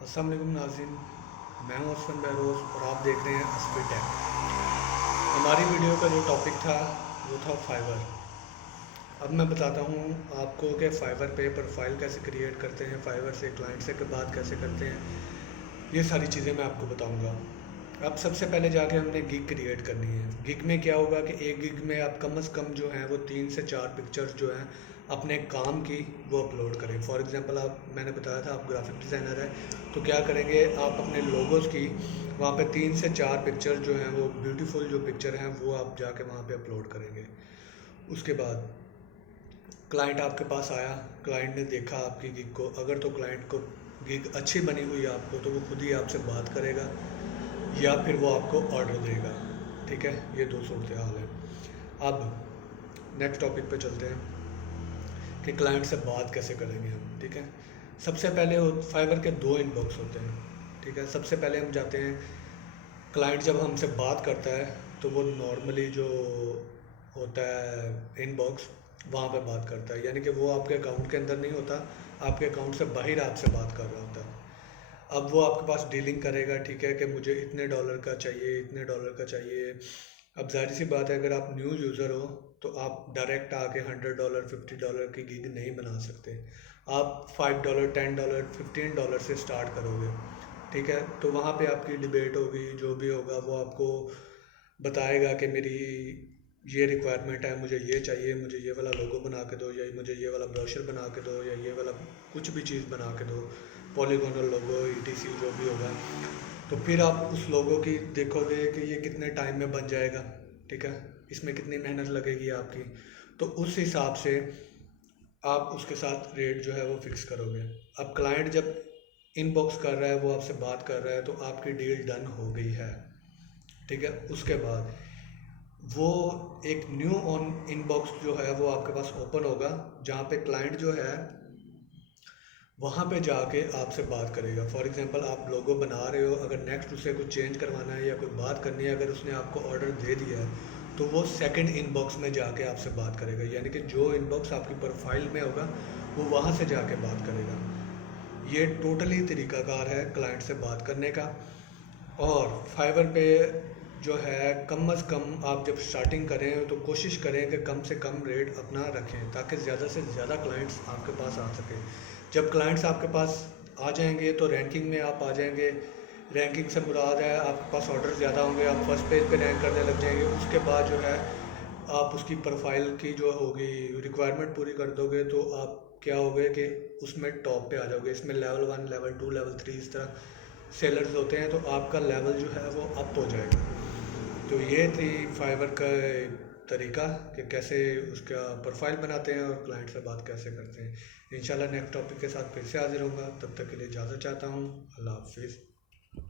अस्सलाम वालेकुम नाज़रीन, मैं हूं असफन बहरोज़ और आप देख रहे हैं अस्फी टेक। हमारी वीडियो का जो टॉपिक था वो था फाइवर। अब मैं बताता हूं आपको कि फाइवर पे प्रोफाइल कैसे क्रिएट करते हैं, फाइवर से क्लाइंट से बात कैसे करते हैं, ये सारी चीज़ें मैं आपको बताऊंगा। अब सबसे पहले जाके हमने गिग क्रिएट करनी है। गिग में क्या होगा कि एक गिग में आप कम से कम जो है वो 3 से 4 पिक्चर्स जो हैं अपने काम की वो अपलोड करें। फॉर एग्जांपल आप, मैंने बताया था आप ग्राफिक डिज़ाइनर है, तो क्या करेंगे आप अपने लोगोस की वहाँ पे 3 से 4 पिक्चर जो हैं वो ब्यूटीफुल जो पिक्चर हैं वो आप जाके वहाँ पे अपलोड करेंगे। उसके बाद क्लाइंट आपके पास आया, क्लाइंट ने देखा आपकी गिग को, अगर तो क्लाइंट को गिग अच्छी बनी हुई है आपको, तो वो खुद ही आपसे बात करेगा या फिर वो आपको ऑर्डर देगा। ठीक है, ये दो सूरत हाल है। अब नेक्स्ट टॉपिक पे चलते हैं कि क्लाइंट से बात कैसे करेंगे हम। ठीक है, सबसे पहले फाइवर के दो इनबॉक्स होते हैं। ठीक है, सबसे पहले हम जाते हैं, क्लाइंट जब हमसे बात करता है तो वो नॉर्मली जो होता है इनबॉक्स, वहाँ पे बात करता है, यानी कि वो आपके अकाउंट के अंदर नहीं होता, आपके अकाउंट से बाहर आपसे बात कर रहा होता है। अब वो आपके पास डीलिंग करेगा, ठीक है, कि मुझे इतने डॉलर का चाहिए, इतने डॉलर का चाहिए। अब जाहिर सी बात है, अगर आप न्यू यूज़र हो तो आप डायरेक्ट आके $100 $50 की गिग नहीं बना सकते। आप $5 $10 $15 से स्टार्ट करोगे। ठीक है, तो वहाँ पे आपकी डिबेट होगी, जो भी होगा वो आपको बताएगा कि मेरी ये रिक्वायरमेंट है, मुझे ये चाहिए, मुझे ये वाला लोगो बना के दो, या मुझे ये वाला ब्रोशर बना के दो, या ये वाला कुछ भी चीज़ बना के दो, पॉलीगोनल लोगो ईटीसी जो भी होगा। तो फिर आप उस लोगो की देखोगे कि ये कितने टाइम में बन जाएगा। ठीक है, इसमें कितनी मेहनत लगेगी आपकी, तो उस हिसाब से आप उसके साथ रेट जो है वो फिक्स करोगे। अब क्लाइंट जब इनबॉक्स कर रहा है, वो आपसे बात कर रहा है, तो आपकी डील डन हो गई है। ठीक है, उसके बाद वो एक न्यू ऑन इनबॉक्स जो है वो आपके पास ओपन होगा, जहाँ पे क्लाइंट जो है वहाँ पे जाके आपसे बात करेगा। फॉर एग्जांपल आप लोगो बना रहे हो, अगर नेक्स्ट उसे कुछ चेंज करवाना है या कोई बात करनी है, अगर उसने आपको ऑर्डर दे दिया है तो वो सेकंड इनबॉक्स में जाके आपसे बात करेगा, यानी कि जो इनबॉक्स आपकी प्रोफाइल में होगा वो वहाँ से जाके बात करेगा। ये टोटली तरीकाकार है क्लाइंट से बात करने का। और फाइवर पे जो है कम अज़ कम आप जब स्टार्टिंग करें तो कोशिश करें कि कम से कम रेट अपना रखें, ताकि ज़्यादा से ज़्यादा क्लाइंट्स आपके पास आ सकें। जब क्लाइंट्स आपके पास आ जाएंगे तो रैंकिंग में आप आ जाएंगे। रैंकिंग से मुराद है आपके पास ऑर्डर ज़्यादा होंगे, आप फर्स्ट पेज पे रैंक करने लग जाएंगे। उसके बाद जो है आप उसकी प्रोफाइल की जो होगी रिक्वायरमेंट पूरी कर दोगे, तो आप क्या होगे कि उसमें टॉप पे आ जाओगे। इसमें लेवल 1 लेवल 2 लेवल 3 इस तरह सेलर्स होते हैं, तो आपका लेवल जो है वो अप हो जाएगा। तो ये थी फाइवर का तरीका कि कैसे उसका प्रोफाइल बनाते हैं और क्लाइंट से बात कैसे करते हैं। इंशाल्लाह नेक्स्ट टॉपिक के साथ फिर से हाजिर होगा, तब तक के लिए इजाज़त चाहता हूँ। अल्लाह हाफिज़।